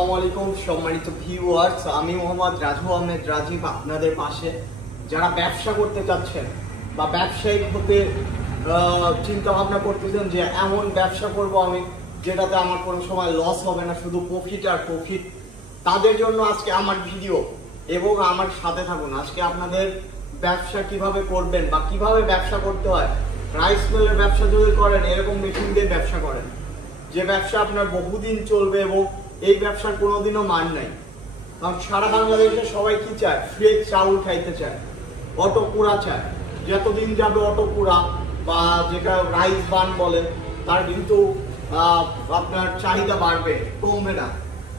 আসসালামু আলাইকুম সম্মানিত ভিউয়ার্স, আমি মোহাম্মদ রাজু আহমেদ রাজীব আপনাদের পাশে। যারা ব্যবসা করতে চাচ্ছেন বা ব্যবসায়িক হতে চিন্তা ভাবনা করতেছেন যে এমন ব্যবসা করব আমি যেটাতে আমার কোনো সময় লস হবে না, শুধু প্রফিট আর প্রফিট, তাদের জন্য আজকে আমার ভিডিও এবং আমার সাথে থাকুন। আজকে আপনাদের ব্যবসা কিভাবে করবেন বা কিভাবে ব্যবসা করতে হয়। রাইস মিলের ব্যবসা যদি করেন, এরকম মেশিন দিয়ে ব্যবসা করেন যে ব্যবসা আপনার বহুদিন চলবে এবং এই ব্যবসার কোনোদিনও মান নাই। কারণ সারা বাংলাদেশে সবাই কি চায়? ফ্রেশ চাউল খাইতে চায়, অটো কুড়া চায়। যতদিন যাবে অটো কুড়া বা যেটা রাইস বান বলে, তার কিন্তু আপনার চাহিদা বাড়বে, কমবে না।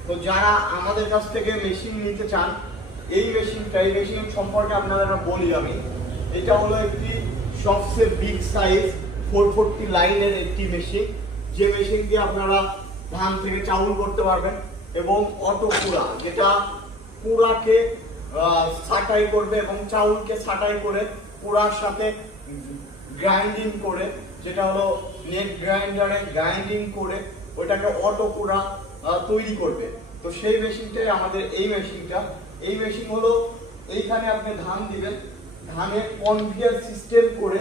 তো যারা আমাদের কাছ থেকে মেশিন নিতে চান, এই মেশিন সম্পর্কে আপনাদের বলি আমি। এটা হলো একটি সবচেয়ে বিগ সাইজ 440 লাইনের একটি মেশিন, যে মেশিন দিয়ে আপনারা ধান থেকে চাউল করতে পারবেন। এবং অটো কুড়া, যেটা কুড়াকে ছাঁটাই করবে এবং চাউলকে ছাঁটাই করে কুড়ার সাথে গ্রাইন্ডিং করে, যেটা হলো নেট গ্রাইন্ডারে গ্রাইন্ডিং করে ওইটাকে অটো কুড়া তৈরি করবে। তো সেই মেশিনটাই আমাদের এই মেশিনটা। এই মেশিন হলো, এইখানে আপনি ধান দিবেন, ধানের কনভেয়ার সিস্টেম করে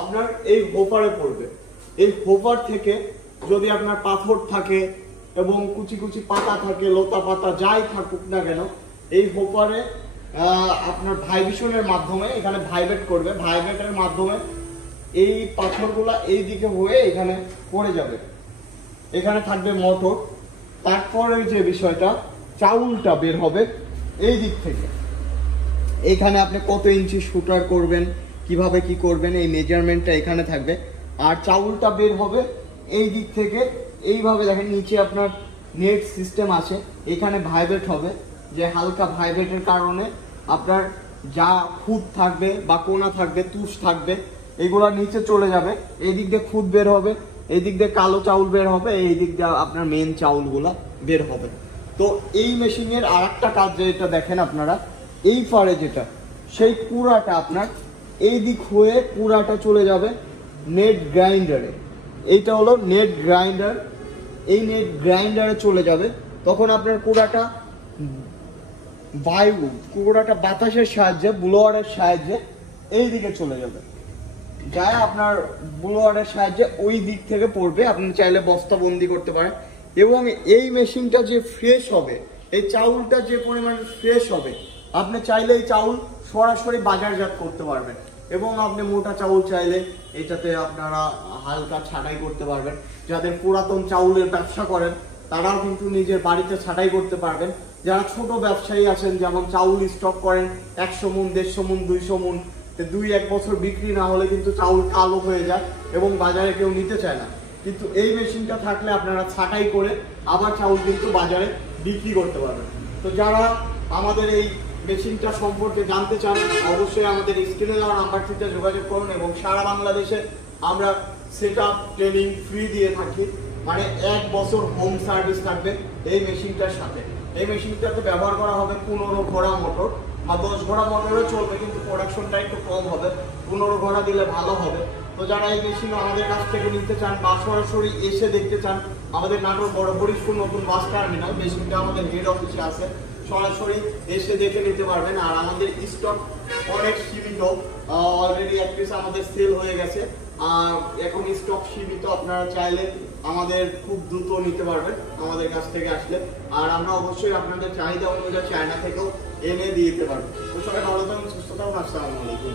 আপনার এই হোপারে পড়বে। এই হোপার থেকে যদি আপনার পাথর থাকে এবং কুচি কুচি পাতা থাকে, লতা পাতা যাই থাকুক না কেন, এই হোপারে আপনার ভাইব্রেশনের মাধ্যমে এখানে ভাইব্রেট করবে। ভাইব্রেটের মাধ্যমে এই পাথরগুলা এই দিকে হয়ে এখানে পড়ে যাবে। এখানে থাকবে মোটর। তারপরে যে বিষয়টা, চাউলটা বের হবে এই দিক থেকে। এখানে আপনি কত ইঞ্চি শুটার করবেন, কিভাবে কি করবেন, এই মেজারমেন্টটা এখানে থাকবে। আর চাউলটা বের হবে এই দিক থেকে। এইভাবে দেখেন, নিচে আপনার নেট সিস্টেম আছে, এখানে ভাইব্রেট হবে, যে হালকা ভাইব্রেটের কারণে আপনার যা খুদ থাকবে বা কোনা থাকবে, তুষ থাকবে, এগুলা নিচে চলে যাবে। এই দিক দিয়ে খুদ বের হবে, এই দিক দিয়ে কালো চাউল বের হবে, এই দিক দিয়ে আপনার মেন চাউলগুলা বের হবে। তো এই মেশিনের আর একটা কাজ যেটা দেখেন আপনারা, এই পারে যেটা, সেই কুড়াটা আপনার এই দিক হয়ে কুড়াটা চলে যাবে নেট গ্রাইন্ডারে। এইটা হলো নেট গ্রাইন্ডার। এই নেট গ্রাইন্ডারে চলে যাবে। তখন আপনার কুড়াটা বাতাসের সাহায্যে, ব্লোয়ারের সাহায্যে এই দিকে চলে যাবে, যায় আপনার ব্লোয়ারের সাহায্যে ওই দিক থেকে পড়বে। আপনি চাইলে বস্তা বন্দি করতে পারেন। এবং এই মেশিনটা যে ফ্রেশ হবে, এই চাউলটা যে পরিমাণ ফ্রেশ হবে, আপনি চাইলে এই চাউল সরাসরি বাজারজাত করতে পারবেন। এবং আপনি মোটা চাউল চাইলে এটাতে আপনারা হালকা ছাঁটাই করতে পারবেন। যাদের পুরাতন চাউলের ব্যবসা করেন, তারাও কিন্তু নিজের বাড়িতে ছাঁটাই করতে পারবেন। যারা ছোট ব্যবসায়ী আছেন, যেমন চাউল স্টক করেন 100 মণ, 150 মণ, 200 মণ, 2-1 বছর বিক্রি না হলে কিন্তু চাউল কালো হয়ে যায় এবং বাজারে কেউ নিতে চায় না। কিন্তু এই মেশিনটা থাকলে আপনারা ছাঁটাই করে আবার চাউল কিন্তু বাজারে বিক্রি করতে পারবেন। তো যারা আমাদের এই মেশিনটা সম্পর্কে জানতে চান, অবশ্যই আমাদের স্ক্রিনে দেওয়া নাম্বারটিতে যোগাযোগ করুন। এবং সারা বাংলাদেশে আমরা সেটআপ ট্রেনিং ফ্রি দিয়ে থাকি, মানে 1 বছর হোম সার্ভিস থাকবে এই মেশিনটার সাথে। এই মেশিনটাতে ব্যবহার করা হবে 15 ঘোড়া মোটর বা 10 ঘোড়া মোটরও চলবে, কিন্তু প্রোডাকশনটা একটু কম হবে, 15 ঘোড়া দিলে ভালো হবে। তো যারা এই মেশিন আমাদের কাছ থেকে নিতে চান বা সরাসরি এসে দেখতে চান, আমাদের নাটোর বড় হরিশপুর নতুন বাস টার্মিনাল, মেশিনটা আমাদের হেড অফিসে আছে, সরাসরি এসে দেখে নিতে পারবেন। আর আমাদের স্টক অনেক সীমিত, অলরেডি এক পিস আমাদের সেল হয়ে গেছে, আর এখন স্টক সীমিত। আপনারা চাইলে আমাদের খুব দ্রুত নিতে পারবেন আমাদের কাছ থেকে আসলে। আর আমরা অবশ্যই আপনাদের চাহিদা অনুযায়ী চায়না থেকেও এনে দিতে পারবো। তো সবাই ভালো থাকুন, সুস্থ থাকুন। আসসালামু আলাইকুম।